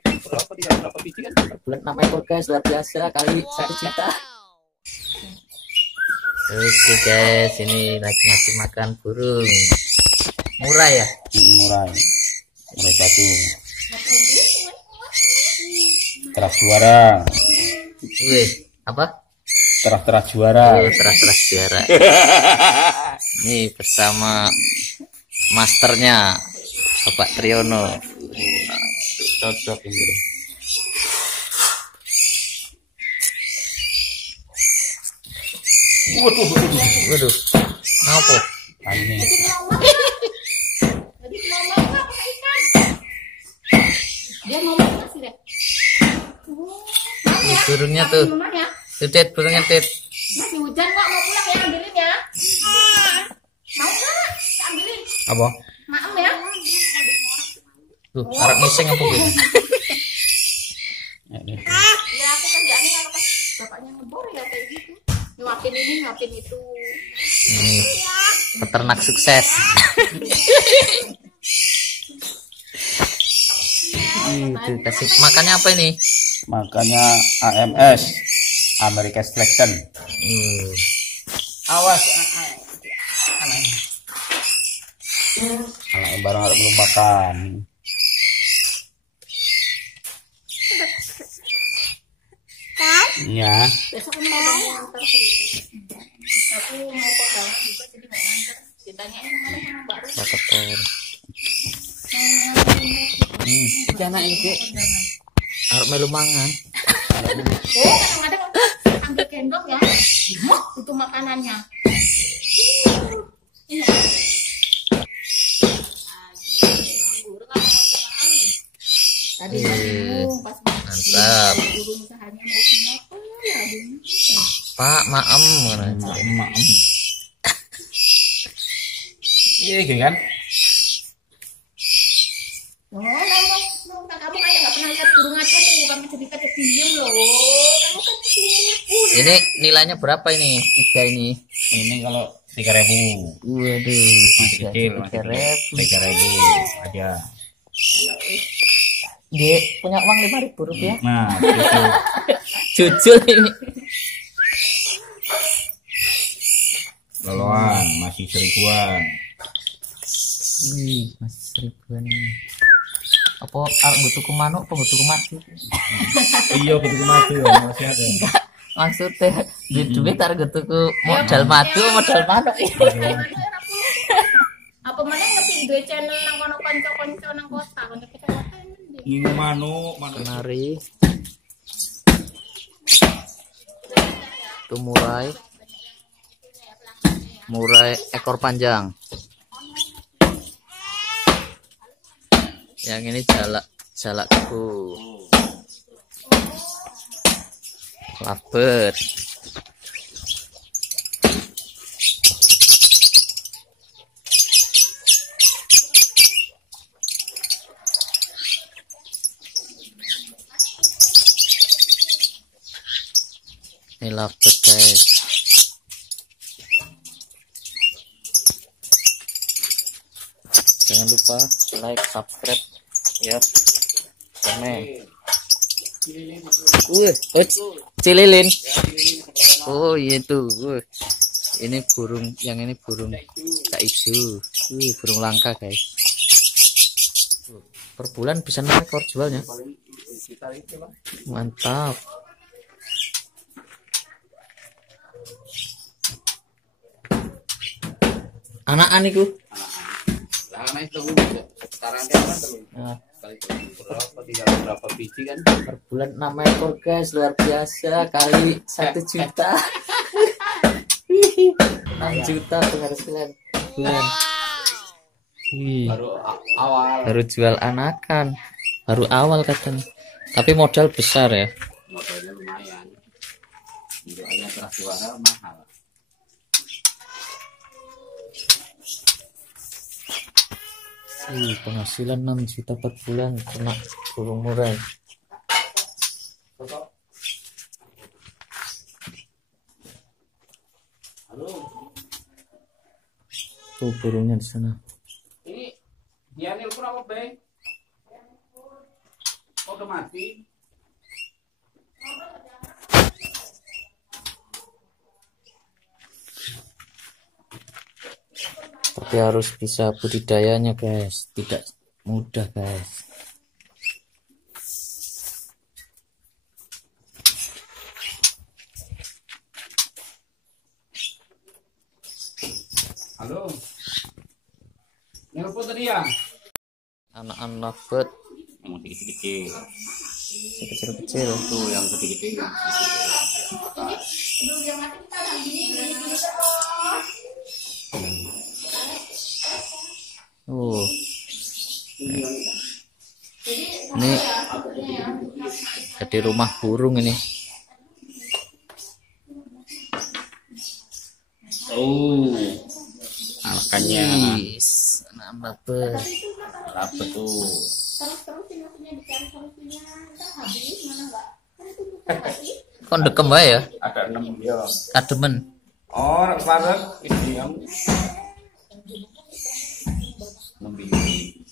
berapa biji kan? Per bulan 6 ekor guys, luar biasa, kali 1 juta. Oke guys, ini lagi ngasih makan burung. Murah ya? Murah satu. Teras juara. Wih, apa? Teras juara. Oh, teras juara. Ini bersama masternya Bapak Triyono. Cocok ini. Waduh. Ngapa? Ini. Burungnya tuh. Tit, burungnya tit. Masih hujan kok, mau pulang ya, ambilin ya. Mau nggak? Ambilin. Apa? Maem ya. Tuh, arep mising apa gitu? Ya aku kerjaannya kalau pas bapaknya ngebor ya kayak gitu. Nyuapin ini, nyuapin itu. Ini peternak sukses. Itu kasih makannya apa ini? Makannya AMS, American Selection. Awas, anak barang harus belum makan. Iya. Besok mau ngantar sih. Aku mau pegangan juga jadi mau ngantar. Ditanyain kemarin sama Mbak Rus. Jangan ini. Harus melu mangan. Kadang-kadang ambil gendong ya. Itu makanannya. Tadi pas mantap. burung usahanya mau kenapa ya Pak, maem. Iya gitu kan? Kamu kayak nggak pernah lihat burung aja tuh, kamu cerita diem loh. Kamu kan Ini nilainya berapa ini? 3 ini. Ini kalau 3.000. Waduh, Masih kecil, 3.000 aja. Dia punya uang 5.000 rupiah. Nah, itu. Jujur ini. Loloan masih 1.000-an. Wih, masih 1.000-an ini. Apa butuh ke manuk, apa butuh ke madu? Iya, betul madu masih ada. Maksudnya duit harga tuh ke modal madu, modal manuk. apa mana ngerti dua channel nang kono konco-konco nang kota, konco kecamatan. Ini manuk. Kenari. Itu murai ekor panjang. Yang ini jalak kuku. Labet. Ini labet guys. Jangan lupa like, subscribe ya, komen. Cililin. Oh iya tuh. Ini burung, yang ini burung kaisu. Burung langka guys. Per bulan bisa 6 ekor jualnya. Mantap. Anakan iku. Nah, Berapa biji kan? per bulan 6 ekor guys, luar biasa, kali 1 juta. 6 juta penghasilan bulan. Baru jual anakan, baru awal katanya. Tapi modal besar ya. Modalnya lumayan. Jualnya teras juara mahal. Penghasilan 6 juta per bulan kena burung murai. Tuh burungnya di sana. Ini dia nelpon apa, Bang? udah mati. Tapi harus bisa budidayanya guys, tidak mudah guys. Halo. Nelpon tadi ya? Anak-anak bet Yang kecil-kecil. kecil-kecil. Tuh yang kecil-kecil. Ini jadi rumah burung ini. Oh, anakannya Anak-anak bet. apa tuh? Kok dekem wae ya? Ada 6 ya. Kademen. Oh, kemarin ini yang 6 biji.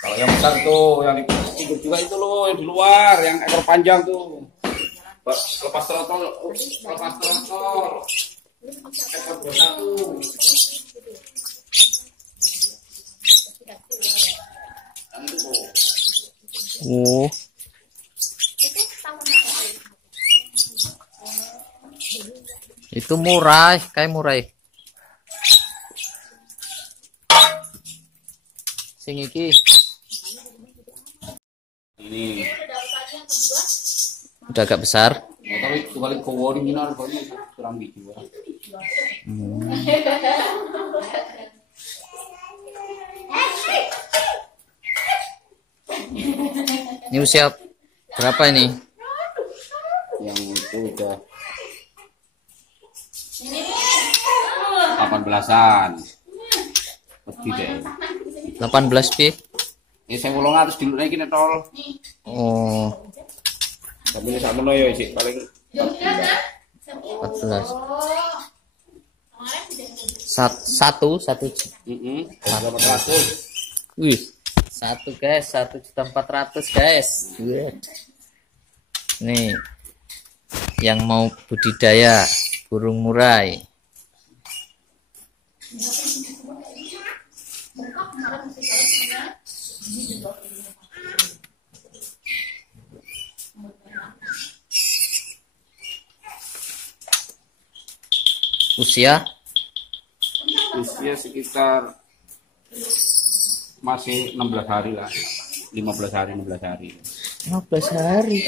Kalau yang besar tuh, yang ikut juga itu loh, yang di luar, yang ekor panjang tuh. Lepas trotol, ekor besar tuh. Yang itu tuh. Oh, itu murah, kayak murah. Sing iki Ini, udah agak besar. ya, tapi kembali ke warung ini harganya kurang biji. Ini usia berapa ini? Yang itu udah 18-an. Lebih deh. 18 pi. Ini saya ngulung atas dulu lagi nih tol. Oh, Tapi ini sama ya sih paling 14. Satu. 400. Wih, satu guys, 1.400.000 guys. Nih, yang mau budidaya burung murai. Usia sekitar masih 16 hari lah. 15 hari. 15 hari.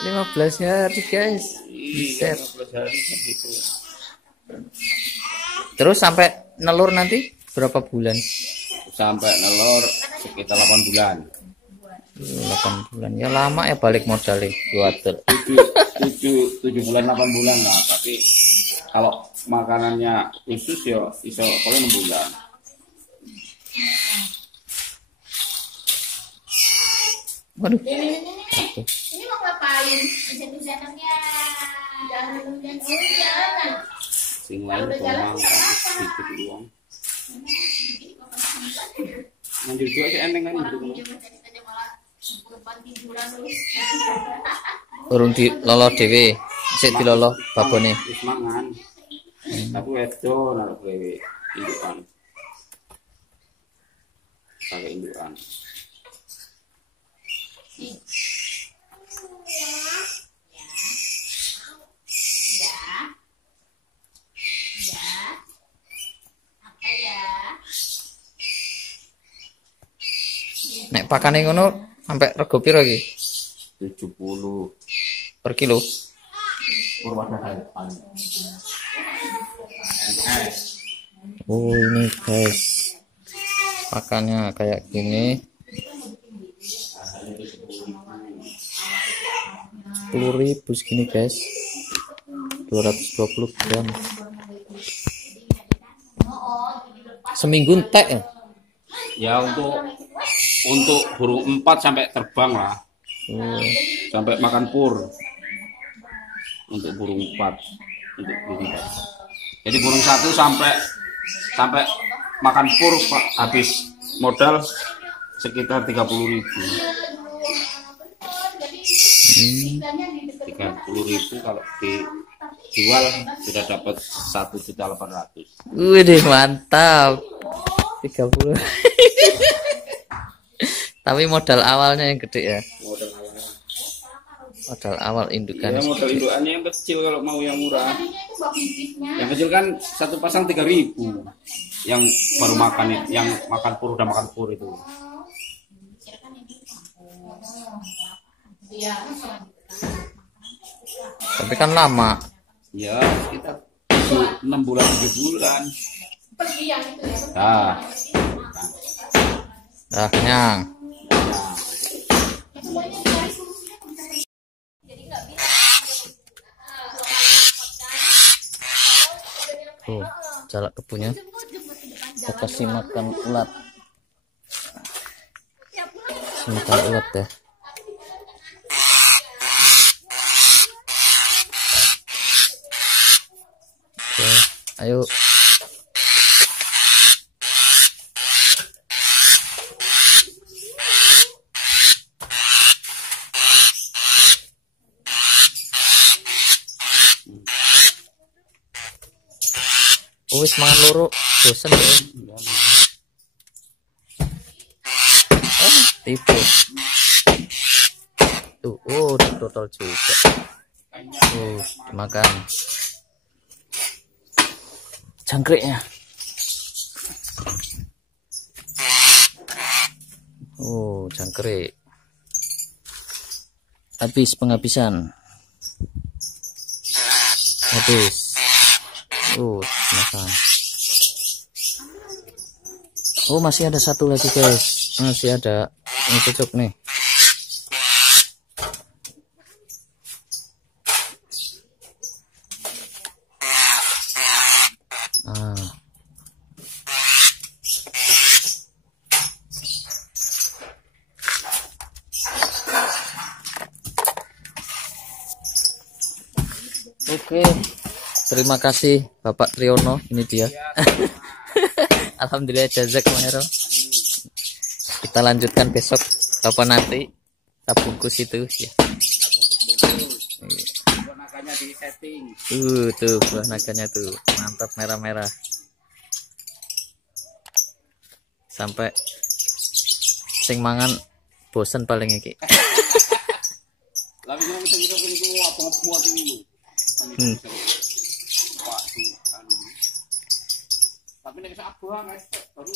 15 hari guys. Iya, Buset. 15 hari gitu. Terus sampai nelur nanti berapa bulan? Sampai nelor sekitar 8 bulan. 8 bulan. Ya lama ya balik modalnya buat 7 bulan 8 bulan lah, tapi kalau makanannya khusus ya bisa paling 6 bulan. Waduh. Ini mau ngapain? Hujan-hujanannya. Jangan hujan-hujan. Sing lain doang sedikit uang. Lanjut juga sih enteng kan itu. Urung di lolo dhewe. Sik dilolo babone. Wis mangan. Tapi wedo naruh dhewe indukan. Pakai indukan. Nek pakane ngono sampai rego piro iki? 70 Per kilo. Purwadakar. Oh, ini guys. Pakannya kayak gini. 10.000 segini guys. 220 gram. Seminggu entek ya? Ya untuk burung 4 sampai terbang lah. Oh. Sampai makan pur. Untuk burung 4. Jadi burung 1 sampai sampai makan pur Pak, habis modal sekitar 30.000. 30.000 kalau dijual sudah dapat 1.800.000. Wih, mantap. 30. Tapi modal awalnya yang gede ya. Modal awalnya. Modal awal indukan. Ya, modal indukannya yang kecil kalau mau yang murah. Yang kecil kan satu pasang 3.000. Yang baru makan, yang makan pur udah makan pur itu. Tapi kan lama. Ya, kita 6 bulan 7 bulan. Nah, kenyang. Tuh, jalak kebunnya. Kita kasih makan ulat. Kasih makan ulat ya. Oke, ayo. Wis mangan loro, bosen ya. Tipu. Tuh, total juga. Dimakan. Jangkriknya. Jangkrik. Habis penghabisan. Habis. Makan. Masih ada satu lagi guys. Masih ada. Ini cocok nih. Oke. Terima kasih Bapak Triyono, ini dia. Alhamdulillah, jazakumullah. Kita lanjutkan besok kapan nanti kita bungkus itu ya. buah naganya di setting. Tuh buah naganya tuh mantap, merah-merah. Sampai sing mangan bosen paling iki. Lalu kita bisa itu apa muat ini. Tapi nek sak buah baru